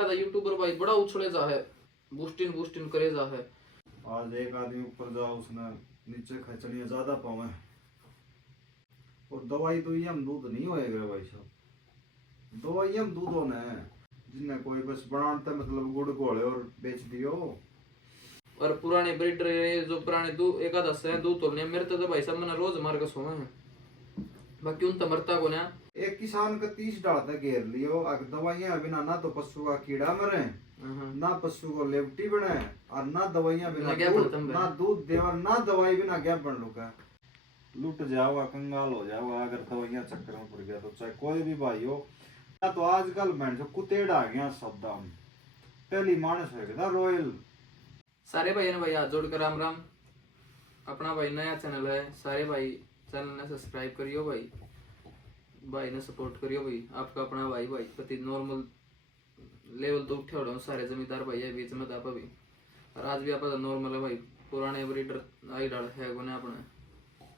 एखादा यूट्यूबर भाई बड़ा उछले जा है, बूस्टिन करे जा है। आज एक आदमी ऊपर जाओ उसने नीचे खचनिया ज्यादा पावे, और दवाई तो ये हम दूध नहीं होएगा भाई साहब। दवाई हम दूध होना है जिन्हें कोई बस बनाते मतलब गुड़ घोले और बेच दियो। और पुराने ब्रीडर जो पुराने दूध एक आधा से दूध तो मेरे तो भाई साहब मैंने रोज मार के सोए हैं, बाकी उन तो मरता को ना। एक किसान का 30 डालता घेर लियो, दवाइयां बिना ना तो पशु का कीड़ा मरे, ना पशु को लेवटी बने, और ना दवाइयां बिना ना दूध दे, और ना दवाई बिना क्या बन लुका। लुट जाओगा, कंगाल हो जाओगा अगर दवाइयां चक्कर में पड़ गया तो, चाहे कोई भी भाई हो। ना तो आजकल मैं जो कुतेड़ आ गया शब्द में, पहली मानस हो गया रॉयल। सारे भाई ने भाई हाथ जोड़ कर राम राम। अपना भाई नया चैनल है, सारे भाई चैनल ने सब्सक्राइब करियो भाई ने सपोर्ट करियो भाई। आपका अपना भाई पति नॉर्मल लेवल तो उठे हो सारे जमींदार भाई है बीच में आप भी, और आज भी आप नॉर्मल है भाई। पुराने ब्रीडर आई डाल है गुने अपने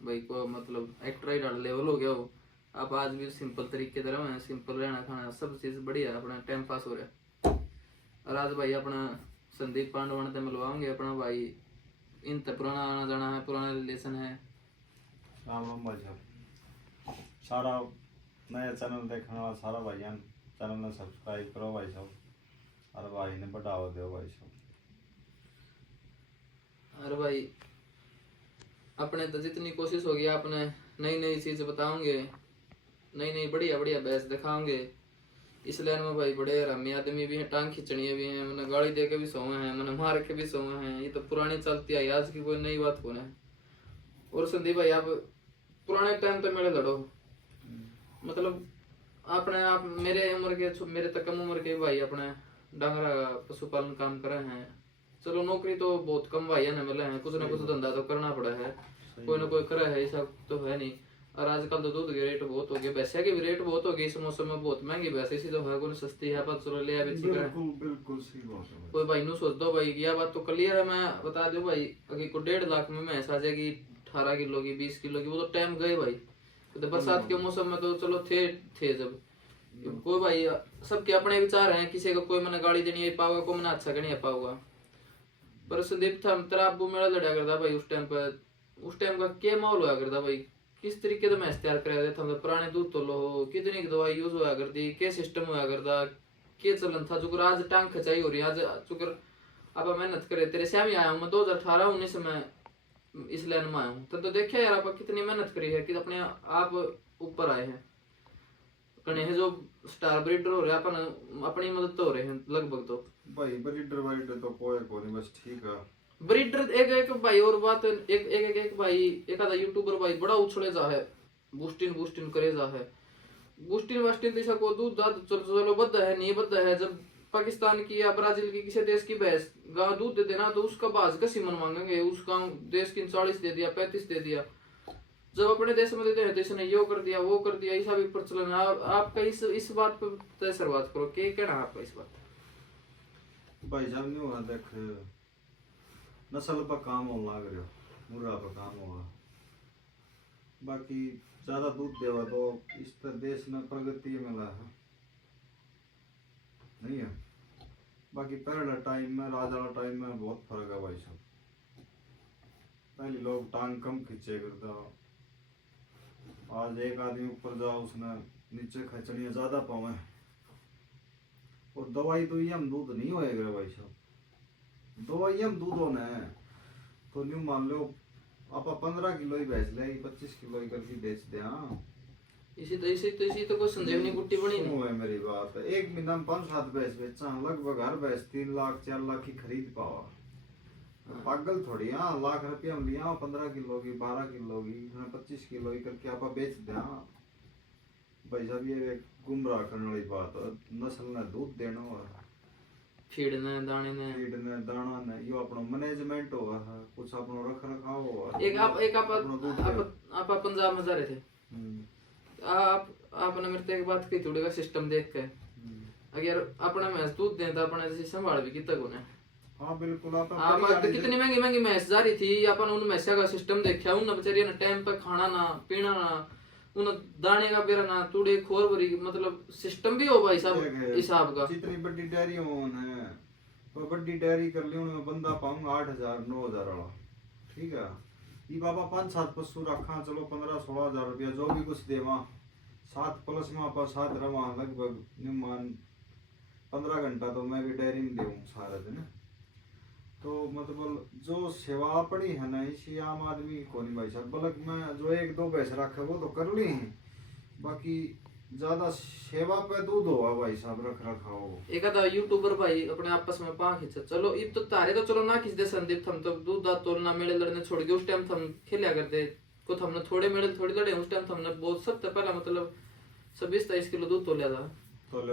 भाई को मतलब एक्टर आई डाल लेवल हो गया हो। आप आज भी सिंपल तरीके तरह है, सिंपल रहना खाना सब चीज बढ़िया, अपना टाइम पास हो रहा है। और आज भाई अपना संदीप पांडवान से मिलवाओगे अपना भाई, इन तक पुराना आना जाना है, पुराना रिलेशन है। राम राम भाई साहब। सारा नया चैनल देखने वाला सारा भाईयान चैनल ने सब्सक्राइब करो भाई साहब, और भाई ने बढ़ावा दो भाई साहब। अरे भाई अपने तो जितनी कोशिश होगी आपने नई नई चीज बताओगे, नई नई बढ़िया बढ़िया बैच दिखाओगे। इस लाइन में भाई बड़े हरामी आदमी भी हैं, टांग खींचनी भी हैं, मैंने गाड़ी दे के भी सोए हैं, मैंने मार के भी सोए हैं। ये तो पुरानी चलती आई, आज की कोई नई बात कौन है। और संदीप भाई आप पुराने टाइम पे मेरे लड़ो, मतलब अपने आप मेरे उम्र के मेरे तक कम उम्र के भाई अपने डांगरा का पशुपालन काम करे हैं। चलो नौकरी तो बहुत कम भाई ने मिले हैं, कुछ ना कुछ धंधा तो करना पड़ा है, कोई ना कोई करे है, ये सब तो है नहीं। और आजकल तो दूध के रेट बहुत हो गए, भैंसे के भी रेट बहुत हो गए इस मौसम में, बहुत महंगी भैंस इसी तो है, कोई सस्ती है पर चलो ले बेची करे। बिल्कुल सही बात है। कोई भाई नु सोच दो भाई यह बात तो क्लियर है, मैं बता दूं भाई अगर को 1.5 लाख में भैंस आ जाएगी 18 किलो की 20 किलो की, वो तो टाइम गए भाई। तो बरसात के मौसम में तो चलो थे जब कोई भाई सबके अपने विचार हैं, किसी को कोई मैंने गाड़ी देनी है पाऊंगा, को मैंने अच्छा करनी है पाऊंगा। पर संदीप था तेरा अबू मेरा लड़ा करता भाई उस टाइम पर, उस टाइम का क्या माहौल हुआ करता भाई, किस तरीके से मैच तैयार कराया था। तो पुराने दूध तो लो कितनी दवाई यूज हुआ करती, क्या सिस्टम हुआ करता, क्या चलन था। चुकर आज टांग खचाई हो रही है, आज चुकर अब मेहनत करे तेरे से आया हूँ मैं 2018-19 में इस लाइन में आया हूँ, तो देखा यार आप कितनी मेहनत करी है कि अपने आप ऊपर आए हैं। कने है जो स्टार ब्रीडर हो रहे अपन अपनी मदद तो हो रहे हैं लगभग। तो भाई ब्रीडर तो कोई नहीं, बस ठीक है। ब्रीडर एक भाई और बात, एक भाई एक आधा यूट्यूबर भाई बड़ा उछले जा है, बूस्टिन करे जा है। बूस्टिन वास्टिन दिशा को दूध दाद चलो बद्ध है नहीं बद्ध है। जब पाकिस्तान की या ब्राजील की किसी देश की भैंस गां दूध दे देना तो उसका बाज का सीमन मांगेंगे, उसका देश की 40 दे दिया 35 दे दिया। जब अपने देश में देते हैं तो इसने यो कर दिया वो कर दिया, ऐसा भी प्रचलन है। आपका इस बात पर तय शुरुआत करो, क्या कहना है आपका इस बात भाई साहब नहीं होगा देख, नस्ल पर काम होने लग रहा, मुर्गा पर काम होगा। बाकी ज्यादा दूध देवा तो इस तरह देश में प्रगति मिला है नहीं है। बाकी पहले टाइम में राजा वाला टाइम में बहुत फर्क है भाई साहब। पहले लोग टांग कम खींचे करता, आज एक आदमी ऊपर जाओ उसने नीचे खचनिया ज्यादा पावे, और दवाई तो ये हम दूध नहीं होएगा भाई साहब। दवाई हम दूध होना है तो न्यू मान लो आप 15 किलो ही बेच ले, 25 किलो ही करके बेच दे। हाँ इसी तो कोई संजीवनी बुट्टी बनी नहीं है मेरी बात। एक महीना में 5-7 भैंस बेचा, लगभग हर भैंस 3 लाख 4 लाख की खरीद पावा। पागल थोड़ी। हाँ लाख रुपया हम लिया 15 किलो की 12 किलो की 25 किलो की करके आप बेच दे। हाँ भाई साहब ये गुमराह करने वाली बात है। नस्ल ने दूध देना है, फीड ने दाने ने दाना ने यो अपना मैनेजमेंट होगा, कुछ अपना रख रखाव होगा। एक आप पंजाब में जा रहे थे, आपने मेरे से एक बात कही थोड़ी का सिस्टम देख के, अगर अपना भैंस दूध दें तो अपने जैसे संभाल भी कितना गुना। हाँ बिल्कुल। आप कितनी महंगी भैंस जा रही थी, अपन उन भैंसा का सिस्टम देखा, उन बेचारियों ने टाइम पे खाना ना पीना ना, उन दाने का बेरा ना तूड़े खोर भरी मतलब सिस्टम भी हो भाई साहब हिसाब का। जितनी बड़ी डेयरी है वो बड़ी डेयरी कर ली उन्होंने बंदा पाऊंगा 8,000 9,000 वाला, ठीक है। ये बाबा 5-7 पशु रखा, चलो 15-16 हजार रुपया जो भी कुछ देवा, 7 प्लस में आप 7 रवा लगभग मान 15 घंटा तो मैं भी डेयरी में देऊँ सारा दिन। तो मतलब जो सेवा पड़ी है ना इसी आम आदमी को नहीं भाई साहब, बल्कि मैं जो 1-2 भैंस रखे वो तो कर ली हैं, बाकी ज्यादा सेवा पे दूध होगा भाई साहब रख रखाओ। एक आधा यूट्यूबर भाई अपने आपस में पा खींचा, चलो इब तो तारे तो चलो ना खींच दे संदीप, थम तो दूध दात तोड़ना मेले लड़ने छोड़ के उस टाइम थम खेलिया करते को, हमने थोड़े मेले थोड़ी लड़े उस टाइम हमने बहुत सबसे पहला मतलब 26-23 किलो दूध तोलिया था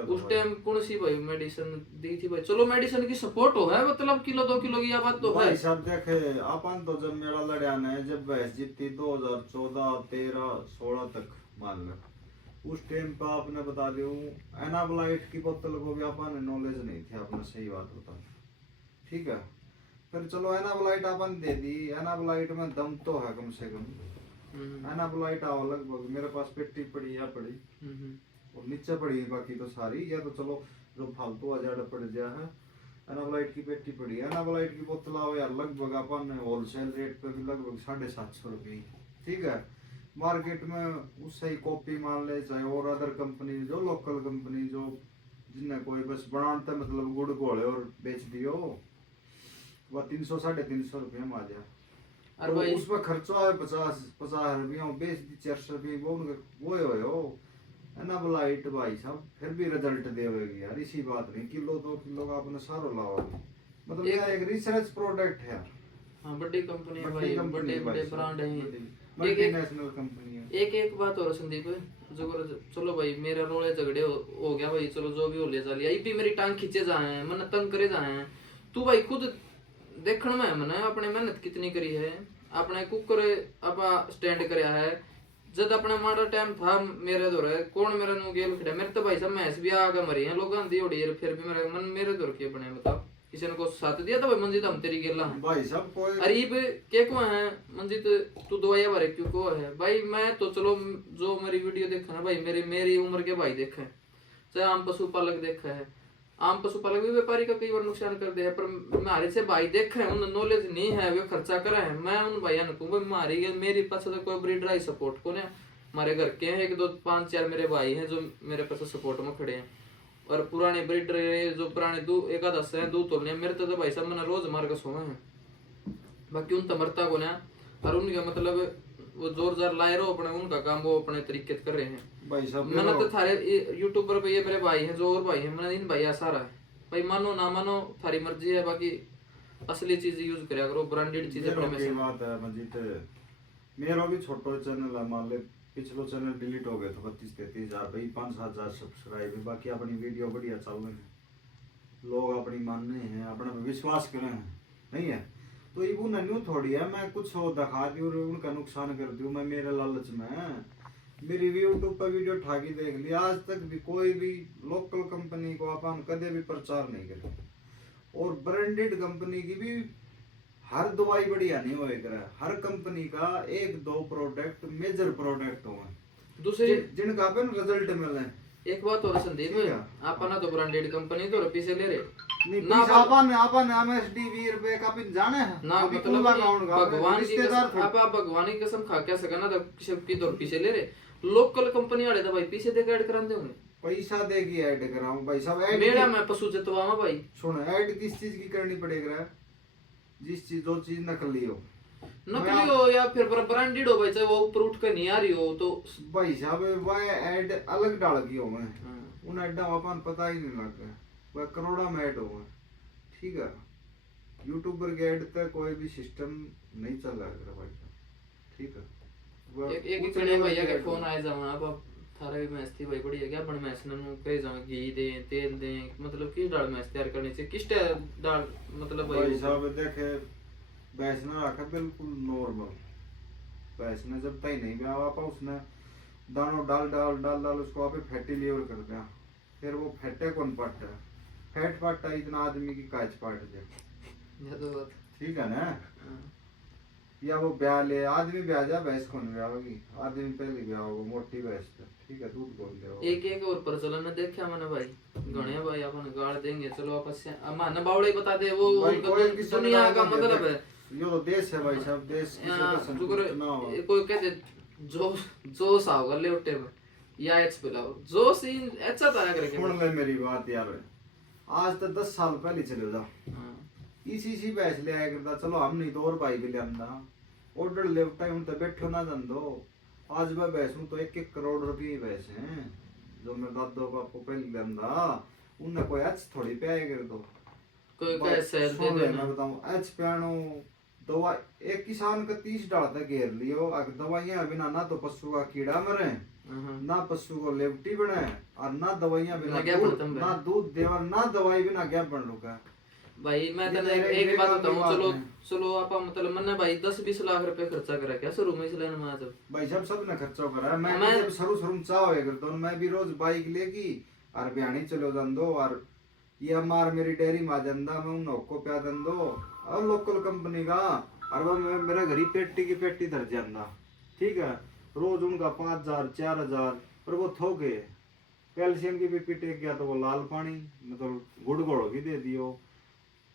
उस टाइम। कौन सी भाई मेडिसिन दी थी भाई, चलो मेडिसिन की सपोर्ट हो है मतलब किलो 2 किलो की बात तो है भाई साहब। देखे अपन तो जब मेरा लड़िया ने जब भैंस जीती 2014 13 16 तक मान लो, उस टाइम पर आपने बता दूं एनाबलाइट की बोतल को भी अपन नॉलेज नहीं थी, आपने सही बात बता, ठीक है। फिर चलो एनाबलाइट अपन दे दी, एनाबलाइट में दम तो है कम से कम, एनाबलाइट आओ लगभग मेरे पास पेटी पड़ी या पड़ी और नीचे पड़ी है, बाकी तो सारी या तो चलो जो फालतू अजड़ पड़ गया है। एनाबलाइट की पेटी पड़ी है, एनाबलाइट की बोतल आओ यार लगभग अपन होलसेल रेट पे भी लगभग 750 रुपये, ठीक है। मार्केट में उससे ही कॉपी मान ले चाहे और अदर कंपनी जो लोकल कंपनी जो जिन्हें कोई बस बनाते मतलब गुड़ घोले और बेच दियो, वह 300-350 रुपये में आ जाए। और तो उसमें खर्चा है 50 रुपया, बेच दी 400 रुपये, वो हो एनाबलाइट भाई साहब फिर भी रिजल्ट देवेगी यार, इसी बात नहीं 1-2 किलो का अपने सारो लावा, मतलब यह एक रिसर्च प्रोडक्ट है। हाँ बड़ी कंपनी है भाई, बड़े बड़े ब्रांड हैं, मल्टीनेशनल कंपनी है। एक बात और संदीप जो चलो भाई मेरा रोले झगड़े हो गया भाई, चलो जो भी हो ले चलिए, ये भी मेरी टांग खींचे जाए हैं, मन तंग करे जाए हैं, तू भाई खुद देखण में मैंने अपने मेहनत कितनी करी है, अपने कुकर आपा स्टैंड करया है, जब अपने माड़ा टाइम था मेरे दौर कौन मेरे नु गेल खड़ा, मेरे तो भाई साहब मैं भी आगे मरी है लोग आंधी उड़ी है, फिर भी मेरे मन मेरे दौर के बने बताओ, किसी ने को साथ दिया था भाई मंजित हम तेरी गेला है भाई साहब कोई अरीब के को है मंजित तू दवाइयां भरे क्यों को है भाई, मैं तो चलो जो मेरी वीडियो देखा ना भाई मेरी उम्र के भाई देखे हैं, चाहे आम पशुपालक देखा है, आम पशुपालक भी व्यापारी का कई बार नुकसान कर दे है, पर हमारे से भाई देखे हैं उन नॉलेज नहीं है वे खर्चा करे हैं, मैं उन भाइयों ने कहूँ मारी मेरी पास तो कोई ब्रीडर आई सपोर्ट को ने हमारे घर के हैं 1-2-5-4 मेरे भाई हैं जो मेरे पास सपोर्ट में खड़े हैं, और पुराने ब्रीडर जो पुराने एक आधा से दूध तोड़ने मेरे तो भाई साहब मैंने रोज मार का सोना है, बाकी उन तमरता को ना और उनका मतलब वो जोर जार लाए रहो अपने उनका काम वो अपने तरीके कर रहे हैं भाई साहब। मैंने तो थारे यूट्यूबर पे ये मेरे भाई हैं जो और भाई हैं, मैंने इन भाई सारा है भाई, मानो ना मानो थारी मर्जी है, बाकी असली चीज यूज करया करो, ब्रांडेड चीजें अपने में से बात है मंजीत। मेरा भी छोटा चैनल है मान ले, पिछलो चैनल डिलीट हो गया था 32-33 हजार भाई, 5-7 हजार सब्सक्राइब है, बाकी अपनी वीडियो बढ़िया चल रही है, लोग अपनी मानने हैं अपने पे विश्वास करें हैं नहीं है, तो ये वो न्यू थोड़ी है मैं कुछ हो दिखा दी और उनका नुकसान कर दूं मैं मेरे लालच में, मेरी यूट्यूब पर वीडियो ठाकी देख ली, आज तक भी कोई भी लोकल कंपनी को अपन कदे भी प्रचार नहीं करे, और ब्रांडेड कंपनी की भी हर दवाई बढ़िया नहीं होएगा, हर कंपनी का 1-2 प्रोडक्ट मेजर प्रोडक्ट हो दूसरी जिनका अपन रिजल्ट मिले। एक बात और संदीप आप ना तो ब्रांडेड कंपनी तो पैसे ले रहे नहीं ना अपन एमएसडी 20 रुपए का पिन जाने हैं ना, मतलब भगवान की कसम आप भगवान की कसम खा क्या सका ना तो किसी की दो पैसे ले रहे, लोकल कंपनी वाले तो भाई पीछे देके ऐड कराते होंगे, पैसा देगी ऐड कराऊं भाई साहब, ऐड मेरा मैं पशु जतवावा भाई सुन ऐड किस चीज की करनी पड़ेगा, जिस चीज जो चीज नकली हो या फिर ब्रांडेड हो भाई, चाहे वो ऊपर उठ कर नहीं आ रही हो तो भाई साहब वह ऐड अलग डाल की हो मैं उन ऐडा अपन पता ही नहीं लग गया, वह करोड़ा में ऐड हो, ठीक है। यूट्यूबर के ऐड तक कोई भी सिस्टम नहीं चल रहा है भाई साहब, ठीक है। एक भैया के फोन आए जावा आप थारा भी मैच थी भाई बढ़िया क्या अपन मैच ने कहे जावा घी दे तेल दे, मतलब किस डाल मैच तैयार करने से किस डाल मतलब भाई साहब देखे भैंस ने रखा बिल्कुल नॉर्मल, भैंस ने जब तक नहीं गया आप उसने दानों डाल डाल डाल डाल उसको आप फैटी लीवर कर दिया, फिर वो फैटे कौन पट है, फैट पट्टा इतना आदमी की काच पाट जाए, ठीक है ना। या वो ब्याह ले आदमी ब्याह जा भैंस कौन ब्याह होगी, आदमी पहले ब्याह होगा मोटी भैंस पे, ठीक है, दूध कौन दे एक एक और प्रचलन है देखा मैंने भाई, गणे भाई अपन गाड़ देंगे चलो आपस से माने बावड़े बता दे वो भाई उनका कोई किसी दुनिया ने का ना मतलब दे। है। यो तो देश है भाई साहब, देश किसी यहाँ का जो करे संतुष्ट ना हो। कोई कहते जोश आओगा लेवटे में या एच पे लाओ जोश इन अच्छा तरह करके सुन ले मेरी बात यार, आज तो 10 साल पहले चले जा, हाँ। इसी भैंस ले आया करता, चलो हम नहीं तो और भाई भी ले आंदा, ऑर्डर ले टाइम तो बैठो ना धंधो। आज मैं भैंस हूँ तो 1-1 करोड़ रुपये की भैंस हैं, जो मैं दादो को आपको पहले ले आंदा, उनने कोई एच थोड़ी पे आया कर दो। कोई कहे सेल दे सुन ले दो मैं बताऊं, एच पियानो दवा एक किसान का 30 डाल तक घेर लियो, अगर दवाइयां बिना ना तो पशु का कीड़ा मरे, ना पशु को लेवटी बने, और ना दवाइयां बिना ना दूध दे, और ना दवाई बिना क्या बन लूगा भाई। मैं तेने एक बात बताऊं, चलो चलो आप मतलब मैंने भाई 10-20 लाख रुपए खर्चा करा क्या शुरू में इस लाइन में जब भाई सब ने खर्चा करा है। मैं जब शुरू में चाह होया करता हूं, मैं भी रोज बाइक लेगी और बिहानी चलो जान दो, और ये मार मेरी डेयरी में जंदा मैं उन को प्या दन दो, और लोकल कंपनी का, और वो मेरे घरी पेटी की पेटी धर जांदा, ठीक है, रोज उनका 5,000-4,000, पर वो थोके कैल्शियम की भी पिटेक गया तो वो लाल पानी मतलब गुड़ घोड़ भी दे दियो।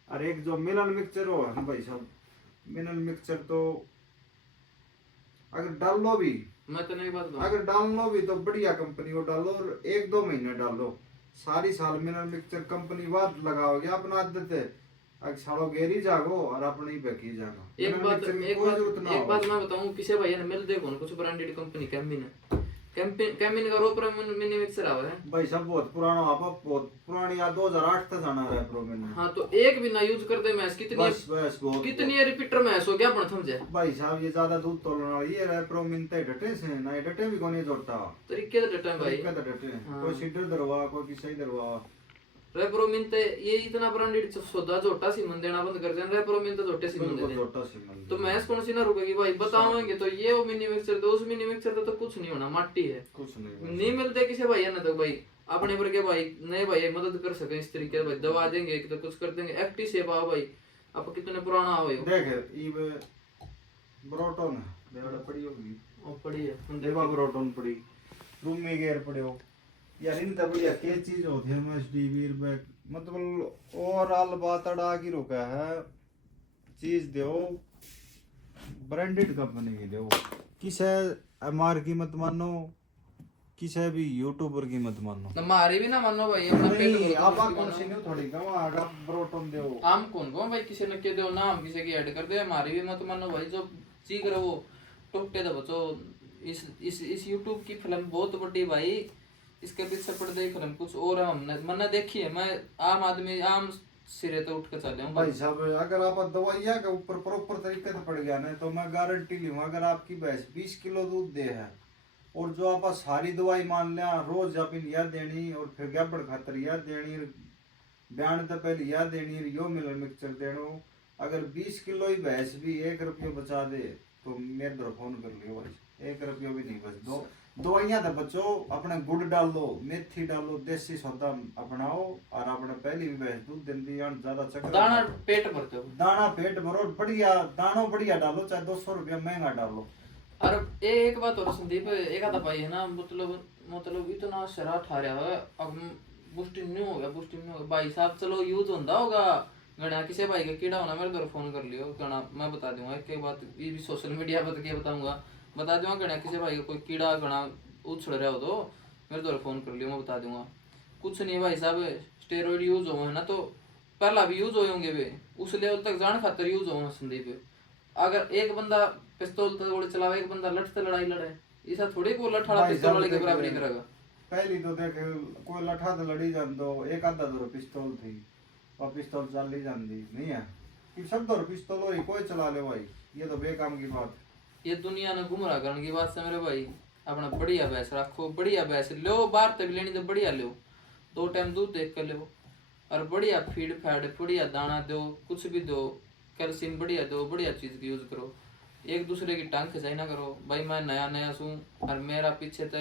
और एक जो मिनरल मिक्सचर हो है ना भाई साहब, मिनरल मिक्सचर तो अगर डाल लो भी, मैं तेने एक बात बताऊं, अगर डाल लो भी तो बढ़िया कंपनी को डालो, और 1-2 महीने डालो, सारी साल मिनरल मिक्सचर कंपनी बाद लगाओगे अपना आदत है, अगर सालों गेरी जागो और अपने ही बेकी जाना। एक बात मैं बताऊं, किसी भाई ने मिल देखो कुछ ब्रांडेड कंपनी कैम्बिन का रो मिनी मिक्सर आवा है भाई सब बहुत पुराना, आप बहुत पुरानी यार 2008 तक जाना है प्रो में। हाँ तो एक भी ना यूज कर दे मैस कितनी रिपीटर मैस हो गया अपन समझे भाई साहब, ये ज्यादा दूध तोड़ने वाला ये रहा प्रो मिनते डटे से ना, डटे भी कोनी जोड़ता तरीके से डटे भाई, तरीका तो डटे, हाँ। कोई सीडर दरवा कोई किसी ही दरवा। रेप्रोमिन ते ये इतना ब्रांडेड सौदा झोटा सी मन देना बंद कर देना, रेप्रोमिन तो झोटे सी मन दे दे तो मैस कौन सी ना रुकेगी भाई, बताओगे तो ये वो मिनी मिक्सर दो, उस मिनी मिक्सर तो कुछ नहीं होना, माटी है, कुछ नहीं मिलते किसी भाई ना तो भाई अपने पर के भाई नए भाई मदद कर सके इस तरीके से भाई, दवा देंगे तो कुछ कर देंगे। एक्टिव सेव आओ भाई, आप कितने पुराना आओ देख ये ब्रोटोन बेड़ा पड़ी होगी, ओ पड़ी है देवा ब्रोटोन पड़ी, रूम में गेयर पड़े हो यार, इन तब बढ़िया के चीज होती है एमएसडी वीर बैक, मतलब ओवरऑल बात अड़ा की रोका है, चीज दो ब्रांडेड कंपनी की दो, किसे एमआर की मत मानो, किसे भी यूट्यूबर की मत मानो, हमारी भी ना मानो भाई, अपना पेट नहीं आप कौन सी नहीं थोड़ी गवा आप ब्रोटोन दो, आम कौन को भाई किसी ने के दो नाम किसी की ऐड कर दे, हमारी भी मत मानो भाई, जो चीज रहे वो टोकटे दो बच्चों। इस यूट्यूब की फिल्म बहुत बड़ी भाई, इसके पीछे पड़ गई फिल्म कुछ और है, मैंने देखी है, मैं आम आदमी आम सिरे तो उठ कर चले हूं भाई साहब। अगर आप दवाइयाँ के ऊपर प्रॉपर तरीके से पड़ गया ना तो मैं गारंटी लूँ, अगर आपकी भैंस 20 किलो दूध दे है और जो आप सारी दवाई मान लिया रोज अपन यह देनी और फिर गड़बड़ खातर यह देनी, बयान तो पहले यह देनी, यो मिलर मिक्सचर देनो, अगर 20 किलो ही भैंस भी 1 रुपये बचा दे तो मेरे तरफ फोन कर लियो भाई, 1 रुपये भी नहीं बच दो। दवाइयां तो बचो, अपने गुड़ डाल लो, मेथी डालो, देसी सौदा अपनाओ, और अपने पहली भी भैंस दूध देती है ज्यादा चक्कर, दाना पेट भरते हो, दाना पेट भरो, बढ़िया दानो बढ़िया डालो, चाहे 200 रुपया महंगा डालो। और एक बात और संदीप, एक आधा भाई है ना मतलब इतना शरा ठा रहा है, अब बूस्टिंग नहीं हो गया भाई साहब, चलो यूज होता होगा गणा किसी भाई का कीड़ा होना मेरे घर फोन कर लियो गणा, मैं बता दूंगा एक बात, ये भी सोशल मीडिया पर के बताऊंगा, बता दूंगा गणा किसी भाई का कोई कीड़ा गणा उछल रहा हो तो मेरे द्वारा फोन कर लियो, मैं बता दूंगा। कुछ नहीं भाई साहब, स्टेरॉइड यूज हो है ना तो पहला भी यूज होंगे वे, उस लेवल तक जान खातर यूज हो संदीप। अगर एक बंदा पिस्तौल तो गोली चलावे, एक बंदा लठ से लड़ाई लड़े, ऐसा थोड़ी को लठाड़ा पिस्तौल वाले के बराबरी करेगा। पहली तो देख कोई लठा तो लड़ी जान दो, एक आधा दो पिस्तौल थी और पिस्तौल चल ही जाती नहीं है कि सब दो पिस्तौल हो कोई चला ले भाई, ये तो बेकाम की बात। ये दुनिया ने गुमराह करने की बात से मेरे भाई, अपना बढ़िया भैंस रखो, बढ़िया भैंस लो, बाहर तक लेनी तो बढ़िया लो, 2 टाइम दूध देख कर लो, और बढ़िया फीड फैड बढ़िया दाना दो, कुछ भी दो, कैल्शियम बढ़िया दो, बढ़िया चीज की यूज करो, एक दूसरे की टांग खिंचाई ना करो भाई। मैं नया सूं और मेरा पीछे तो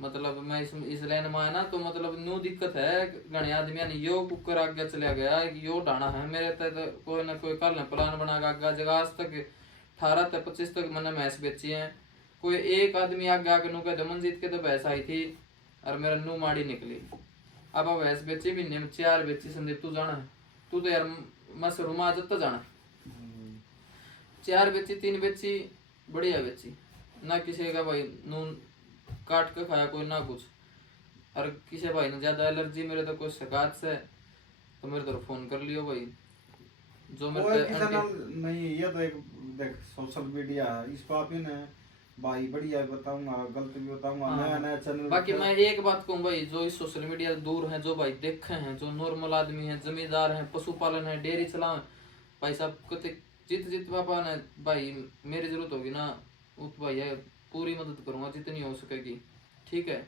मतलब मैं इस लाइन में आया ना तो मतलब न्यू दिक्कत है, घने आदमी ने यो कुकर आगे चला गया, यो डाना है मेरे तक, कोई ना कोई कल ने प्लान बना के आगे जगह आज तक 18 से 25 तक मैंने भैंस बेची है। कोई एक आदमी आगे आके नु कह दे मंजीत के तो भैंस आई थी और मेरा नू माड़ी निकली। अब भैंस बेची महीने में 4 बेची संदीप, तू जाना है, तू तो यार मशरूम आ जाता जाना। 4 बेची, 3 बेची, बढ़िया बेची ना, किसी का भाई नून काट के खाया कोई ना कुछ। और किसी भाई ने ज्यादा एलर्जी मेरे तो कोई शिकायत से तो मेरे तरफ फोन कर लियो भाई, जो मेरे कोई पे किसी नाल नहीं, ये तो एक देख सोशल मीडिया है, इस पे ने भाई बढ़िया बताऊंगा, गलत भी बताऊंगा, नया नया चैनल। बाकी मैं एक बात कहूँ भाई, जो इस सोशल मीडिया से दूर हैं, जो भाई देखे हैं, जो नॉर्मल आदमी हैं, जमींदार हैं, पशुपालन है, डेयरी चलाओ भाई साहब, कहते जित पापा ने भाई मेरी जरूरत होगी ना उस भाई पूरी मदद करूंगा जितनी हो सकेगी, ठीक है।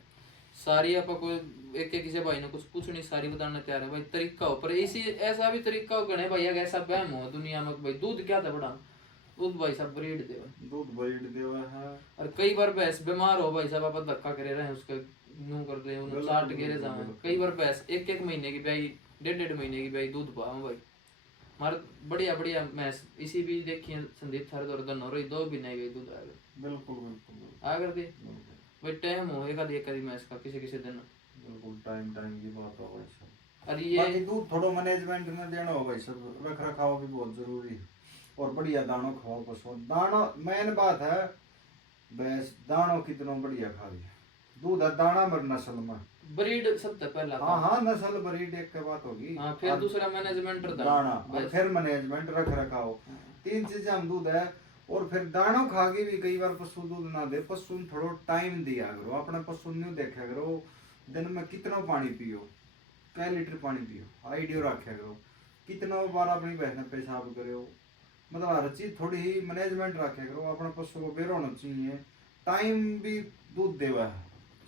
सारी आप कोई एक किसी भाई ने कुछ पूछनी सारी बताना तैयार है भाई, तरीका हो पर इसी ऐसा भी तरीका हो गणे भाई, ऐसा बहम हो दुनिया में भाई दूध क्या था बड़ा, दूध भाई साहब ब्रीड देवा, दूध ब्रीड देवा है। और कई बार भैंस बीमार हो भाई साहब, आप धक्का करे रहे उसके नू कर ले उन्हें चाट गिरे जावे, कई बार भैंस 1-1 महीने की भाई, 1.5 महीने की भाई दूध पाओ भाई मार, बढ़िया बढ़िया भैंस इसी भी देखिए संदीप थारे दौर दन हो रही 2 भी नहीं गई दूध आ गए। बिल्कुल बिल्कुल आ कर दे भाई, टाइम हो एक आधी भैंस का किसी किसी दिन, बिल्कुल टाइम की बात हो भाई सब। और ये बाकी दूध थोड़ा मैनेजमेंट में देना हो भाई सब, रख रखाव भी बहुत जरूरी है, और बढ़िया दानों खाओ पशु, दाना मेन बात है। भैंस दानों कितना बढ़िया खा रही है, दूध है दाना मर नस्ल में, ब्रीड सबसे पहला हाँ हाँ नस्ल ब्रीड एक के बात होगी, हाँ, फिर दूसरा मैनेजमेंट दाना, और फिर मैनेजमेंट रख रखाव, 3 चीजें हम दूध है। और फिर दानों खा के भी कई बार पशु दूध ना दे, पशु ने थोड़ा टाइम दिया करो, अपने पशु ने देखा करो दिन में कितना पानी पियो, कै लीटर पानी पियो, आइडियो रखा करो, कितना बार अपनी भैंस ने पेशाब करो, मतलब हर चीज थोड़ी ही मैनेजमेंट रखा करो, अपने पशु को बेर होना चाहिए, टाइम भी दूध देवा है।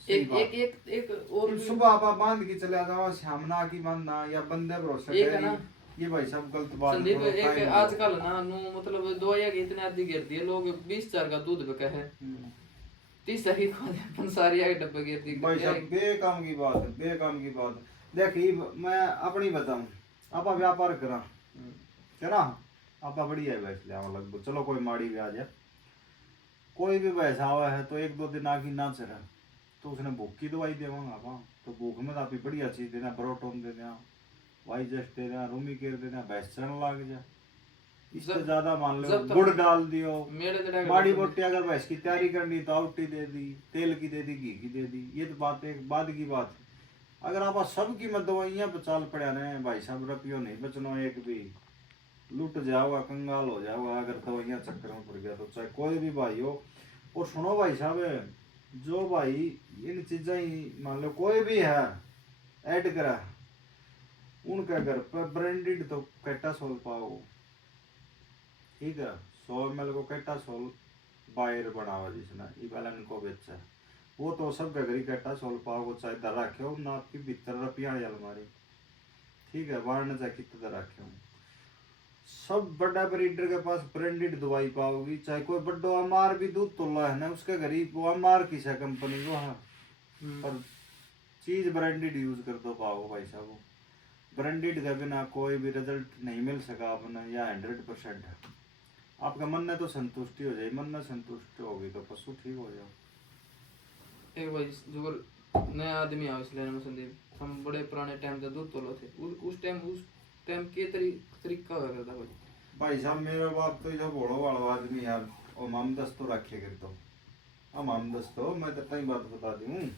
एक और सुबह आप बांध के चले जाओ, शाम ना की बांधना या बंदे भरोसे एक है ना, ये भाई सब गलत बात है। संदीप एक आजकल ना नु मतलब दवाइयां की इतनी आदि गिरती है, लोग 20,000 का दूध बिका है, 30,000 खा दे पंसारिया के डब्बे गिरती भाई सब बेकाम की बात है, बेकाम की बात है। देखिए मैं अपनी बताऊं, आप व्यापार करा करा आप बढ़िया है भैंस ले आओ लगभग, चलो कोई माड़ी भी आ जाए, कोई भी भैंस आवा है तो 1-2 दिन आगे ना चला तो उसने भूख की दवाई देवांगा आप, तो भूख में तो आप बढ़िया चीज देना, प्रोटोन दे देना, वाई जस्ट दे देना, रूमी केयर दे देना, भैंस चढ़ने लग जा, इससे ज्यादा मान लो गुड़ डाल दियो, माड़ी मोटी अगर भैंस की तैयारी करनी तो आउटी दे दी, तेल की दे दी, घी की दे दी, ये तो बात एक बाद की बात है। अगर आप सब की मत दवाइयां पे चाल पड़ा रहे भाई साहब, रुपयो नहीं बचना, एक भी लुट जाओगा, कंगाल हो जाओगा अगर दवाइयां चक्कर में पड़ गया तो, चाहे कोई भी भाई हो। और सुनो भाई साहब, जो भाई इन चीजें ही मान लो कोई भी है ऐड करा, उनके घर पर ब्रांडेड तो कैटासोल पाओ, ठीक है, 100 ml को कैटासोल बायर बनावा जिसने इवेलन को बेचा है, वो तो सब गगरी कैटासोल पाओ, चाहे दर रखे हो ना आपकी भीतर रुपया अलमारी, ठीक है, बाहर न चाहे कितने दर रखे हो, सब बड़ा ब्रीडर के पास ब्रांडेड दवाई पाओगी, चाहे कोई बड़ो अमार भी दूध तोला है ना उसके गरीब वो अमार किस है कंपनी को है, पर चीज ब्रांडेड यूज कर दो पाओ भाई साहब, ब्रांडेड के बिना कोई भी रिजल्ट नहीं मिल सका अपने, या 100% है। आपका मन ने तो संतुष्टि हो जाए, मन में संतुष्टि होगी तो पशु ठीक हो जाओ। एक भाई जो नया आदमी आओ इसलिए मैं संदीप, हम बड़े पुराने टाइम से दूध तोलो थे, उस टाइम के तरीका हुआ करता भाई साहब, मेरा बाप तो जो बड़ो वाला आदमी यार, और मामदस तो रखे कर दो, हम मामदस तो मैं तो कई बात बता दूं,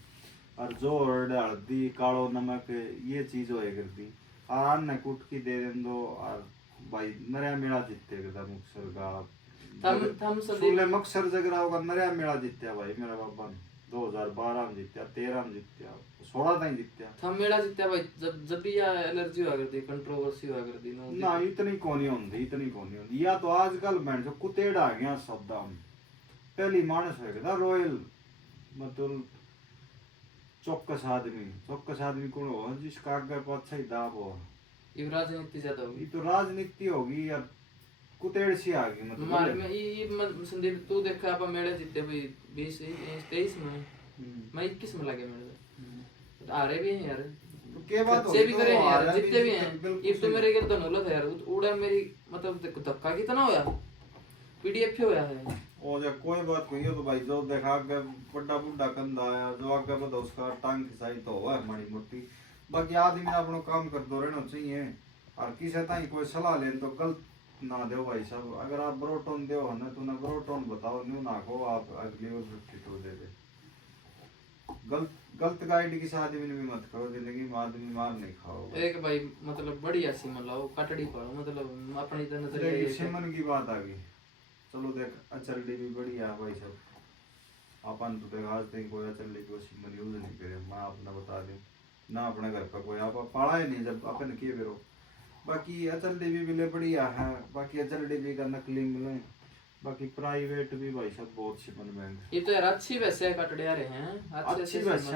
और जो हल्दी कालो नमक ये चीज होए करती, और न कुट की दे दो, और भाई नरिया मेला जीते करता मुक्सर का, हम सुले मक्सर जगरा होगा नरिया मेला जीत्या भाई मेरा बाबा, 2012 में जीत्या, 13 में जीत्या, 16 तक जीत्या, हम मेला जीत्या भाई, जब भी या एलर्जी हुआ करती, कंट्रोवर्सी हुआ करती ना, इतनी कोनी होंदी, इतनी कोनी होंदी, या तो आजकल मैं जो कुतेड़ आ गया शब्द हम, पहली मानस हो गया रॉयल, मतलब चौकस आदमी कौन हो जिसका आगे पाछा ही दाब हो, ये राजनीति ज्यादा होगी, ये तो राजनीति होगी यार, कुतेड़ सी आ गई मतलब। मार में ये संदीप तू देखा आप मेले जीते भाई 20-23 में, मैं 21 में लगे मेरे आ रहे भी हैं यार, तो क्या बात खर्चे भी तो करे हैं आ यार, रहा जितने भी बिल्कुल हैं, ये तो मेरे के धनौलत है यार, उड़ा मेरी मतलब धक्का कितना होया, पीडीएफ होया है। और जब कोई बात कोई है तो भाई जो देखा आगे बड़ा बुढ़ा कंधा आया जो आगे बता उसका टांग खिसाई तो हुआ है माड़ी मोटी। बाकी आदमी ने अपना काम कर दो रहना चाहिए और किसी ताई कोई सलाह ले तो गलत ना दो भाई साहब। अगर आप ब्रोटोन दो है ना तो ना ब्रोटोन बताओ न्यू ना को आप अगली और 52 दे दे। गलत गलत गाइड किसी आदमी ने भी मत करो, जिंदगी में आदमी मार नहीं खाओ। एक भाई मतलब बढ़िया सीमन लाओ कटड़ी पड़ो मतलब अपनी तो नजरिया देखिए ये है। सिमन की बात आ गई, चलो देख अचलडी भी बढ़िया है भाई साहब। अपन तो देख आज तक कोई अचलडी को सिमन यूज नहीं करे, मैं अपना बता दूं ना अपने घर पर कोई आप पाला ही नहीं जब अपन किए करो। बाकी अचलडी भी मिले बढ़िया है, बाकी अचलडी भी का नकली मिले। बाकी प्राइवेट भी भाई साहब बहुत सिमन महंगे। ये तो यार अच्छी वैसे कटड़े आ रहे हैं अच्छी वैसे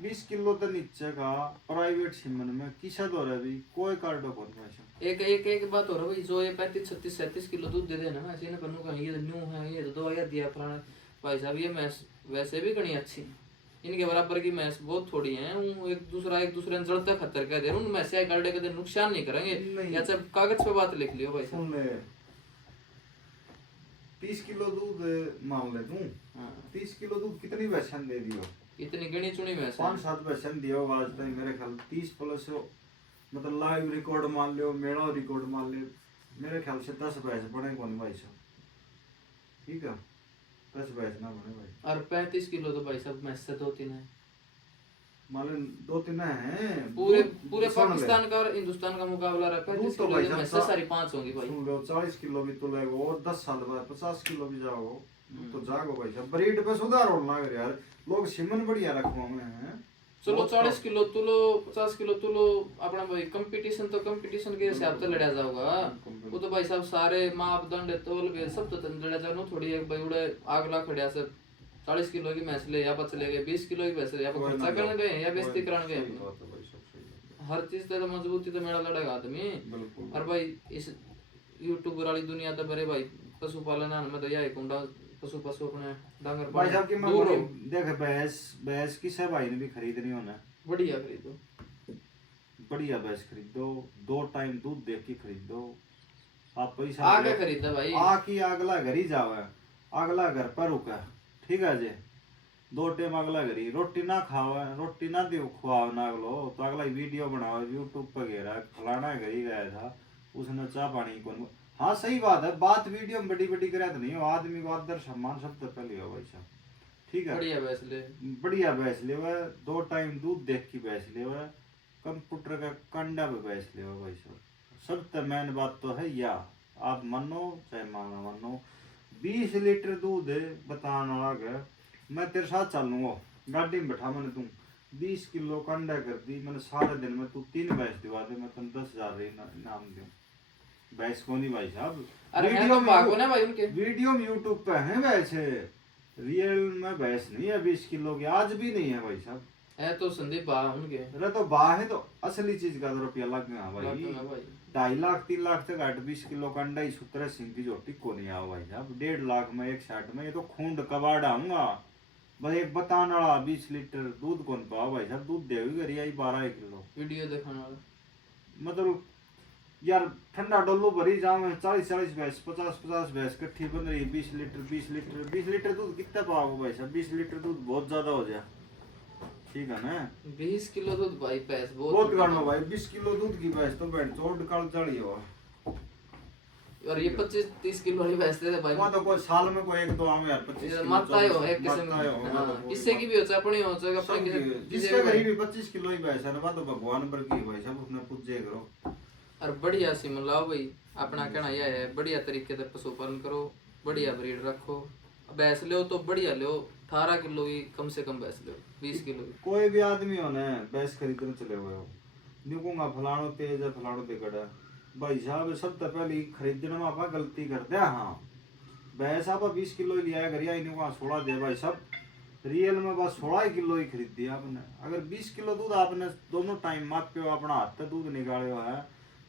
20 किलो तो नीचे का प्राइवेट सिमन में किसा दो रहा भी कोई कार्डो कौन पैसा। एक बात हो रहा भाई जो ये 35 36 37 किलो दूध दे देना ना ऐसे पन्नू का ये न्यू है ये तो दवाइयां दिया फलाना भाई साहब ये मैस वैसे भी घनी अच्छी इनके बराबर की मैस बहुत थोड़ी है। वो एक दूसरे ने जड़ता खतर कह दे उन मैसे कार्डे के नुकसान नहीं करेंगे या सब कागज पे बात लिख लियो भाई साहब। 30 किलो दूध मान ले तू, 30 किलो दूध कितनी वैसन दे दियो, इतनी गिनी चुनी भैंस 5-7 वैसन दियो आज तक मेरे ख्याल 30 प्लस मतलब लाइव रिकॉर्ड मान लियो मेरा रिकॉर्ड मान ले मेरे ख्याल से 10 भैंस बने कौन भाई साहब। ठीक है 10 भैंस ना बने भाई। और 35 किलो तो भाई साहब मैस से 2-3 है मान ले 2-3 है पूरे पाकिस्तान का और हिंदुस्तान का मुकाबला रहा है। 35 तो किलो भाई तो मैस से साहब सारी 5 होंगी भाई। सुन लो 40 किलो भी तो लगेगा और 10 साल बाद 50 किलो भी जाओ तो जागो भाई साहब। ब्रीड पे सुधार होना लग यार, लोग सिमन बढ़िया रखवा में हैं। चलो 40 किलो तुलो 50 किलो तुलो अपना भाई कंपटीशन तो कंपटीशन के हिसाब से लड़ा जाओगा। वो तो भाई साहब सारे मापदंड तोल के सब तो लड़ा जाओ थोड़ी एक भाई उड़े आगला खड़िया से 40 किलो की भैंस ले या चले गए 20 किलो की भैंस ले या खर्चा करने गए या बेइज्जती कराने गए। हर चीज तो मजबूती तो मेरा लड़ेगा आदमी। और भाई इस यूट्यूब वाली दुनिया तो मेरे भाई पशुपालन में तो यही कुंडा पशु अपने डांगर भाई साहब की मैं देख भैंस की सब भाई ने भी खरीदनी होना बढ़िया खरीदो, बढ़िया भैंस खरीदो, 2 टाइम दूध देख के खरीदो। आप पैसा आगे खरीदा भाई आकी अगला घर ही जावे, अगला घर पर रुका ठीक है जी। 2 टाइम अगला घर ही रोटी ना खावे, रोटी ना दियो खुआव ना अगलो तो अगला वीडियो बनाओ यूट्यूब पर घेरा फलाना घर ही गया था उसने चाह पानी कौन। हाँ सही बात है, बात वीडियो में बड़ी बड़ी करे तो नहीं हो, आदमी को आदर सम्मान सब तो पहले हो भाई साहब। ठीक है बढ़िया भैंस ले वह 2 टाइम दूध देख की भैंस ले वह कंप्यूटर का कंडा पे भैंस ले वह भाई साहब। सब तो मेन बात तो है या आप मानो चाहे माना मानो 20 लीटर दूध बताने वाला है। मैं तेरे साथ चलूंगा गाड़ी में बैठा मैंने तू 20 किलो कंडा कर दी मैंने सारे दिन में तू 3 भैंस दिवा दे मैं तुम 10,000 इनाम दूं। भैंस को नहीं भाई साहब वीडियो में भागो ना भाई उनके वीडियो में यूट्यूब पे है वैसे रियल में भैंस नहीं है 20 किलो की आज भी नहीं है भाई साहब। है तो संदीप बा उनके अरे तो बा है तो असली चीज का तो रुपया लग गया भाई 2.5 लाख 3 लाख तक 20 किलो का अंडा ही 17 सिंह की जोटी को नहीं आओ भाई साहब। 1.5 लाख में एक साइड में ये तो खूंड कबाड़ आऊंगा बस एक बताने वाला 20 लीटर दूध कौन पाओ भाई साहब। दूध देगी गरिया 12 किलो वीडियो दिखाने वाला मतलब यार ठंडा डोलू भरी जाओ 40 भैंस 50 भैंस इकट्ठी बन रही 20 लीटर दूध कितना पाओगे भाई साहब। 20 लीटर दूध बहुत ज्यादा हो जाए ठीक है ना। 20 किलो दूध भाई भैंस बहुत करना भाई 20 किलो दूध की भैंस तो बैठ चोट काल चढ़ी हो। और ये 25-30 किलो वाली भैंस दे भाई तो कोई साल में कोई 1-2 आम यार 25 माता हो एक किस्म किससे की भी हो चाहे अपनी हो चाहे अपने जिसके घर भी 25 किलो ही भैंस है ना तो भगवान पर की भाई साहब उसने पूजे करो। और बढ़िया सी लाओ भाई अपना कहना यह है बढ़िया तरीके से पशुपालन करो बढ़िया ब्रीड रखो। भैंस लो तो बढ़िया लो 18 किलो की कम से कम भैंस लो 20 किलो की। कोई भी आदमी हो ना भैंस खरीदने चले हुए हो निकूंगा फलानो तेज है फलानो बिगड़ा भाई साहब सब तो पहले खरीदने में आप गलती करते हैं। हाँ भैंस आप 20 किलो ही लिया गरिया ही 16 दे भाई साहब रियल में बस 16 किलो ही खरीद दिया आपने। अगर 20 किलो दूध आपने दोनों टाइम माप पे अपना हाथ से दूध निकाले हुआ है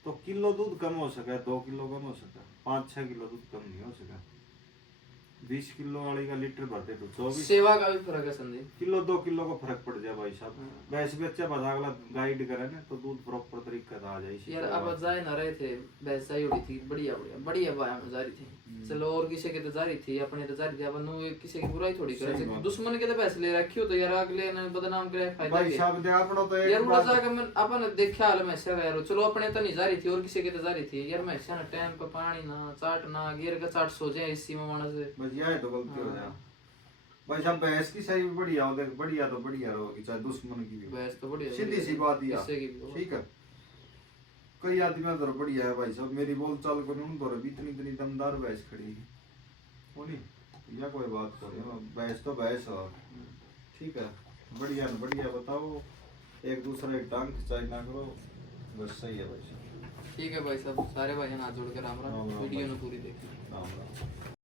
तो किलो दूध कम हो सके 2 किलो कम हो सके 5-6 किलो दूध कम नहीं हो सके। 20 किलो वाली का लीटर भरते तो 24 सेवा का भी फर्क है संदीप। किलो 2 किलो का फर्क पड़ जाए भाई साहब। भैंस भी अच्छा बता अगला गाइड करे ना तो दूध प्रॉपर तरीके से आ जाए। यार अब जाए ना रहे थे, भैंस ही उड़ी थी, बढ़िया बढ़िया बढ़िया बाया में जा रही थी। चलो और किसी के तो जा रही थी, अपने तो जा रही थी, अपन नु किसी की बुराई थोड़ी करे सही से। बात। दुश्मन के तो पैसे ले रखी हो तो यार अगले ने बदनाम करे फायदा भाई क्या? साहब दे आपनो तो यार एक उड़ा बात जाके मैं अपन देखा हाल में से यार, चलो अपने तो नहीं जा रही थी और किसी के तो जा रही थी यार। मैं ना टाइम पे पानी ना चाट ना गिर का चाट सो जाए इसी में मानस से। बस यह तो गलती हो जाए भाई साहब। भैंस की सही भी बढ़िया हो, देख बढ़िया तो बढ़िया रहोगी चाहे दुश्मन की भी हो। भैंस तो बढ़िया सीधी सी बात ही है, किसी की भी हो। ठीक है। कई आदमी तो बढ़िया है भाई साहब, मेरी बोल चाल को नहीं तो इतनी इतनी दमदार भैंस खड़ी है वो नहीं या कोई बात करो, भैंस तो भैंस है, ठीक है। बढ़िया न बढ़िया बताओ, एक दूसरे की टांग खिंचाई ना करो, बस सही है भाई साहब। ठीक है भाई साहब, सारे भाई हाथ जोड़ कर राम राम राम। राम वीडियो भाई। ने पूरी देखी। राम राम।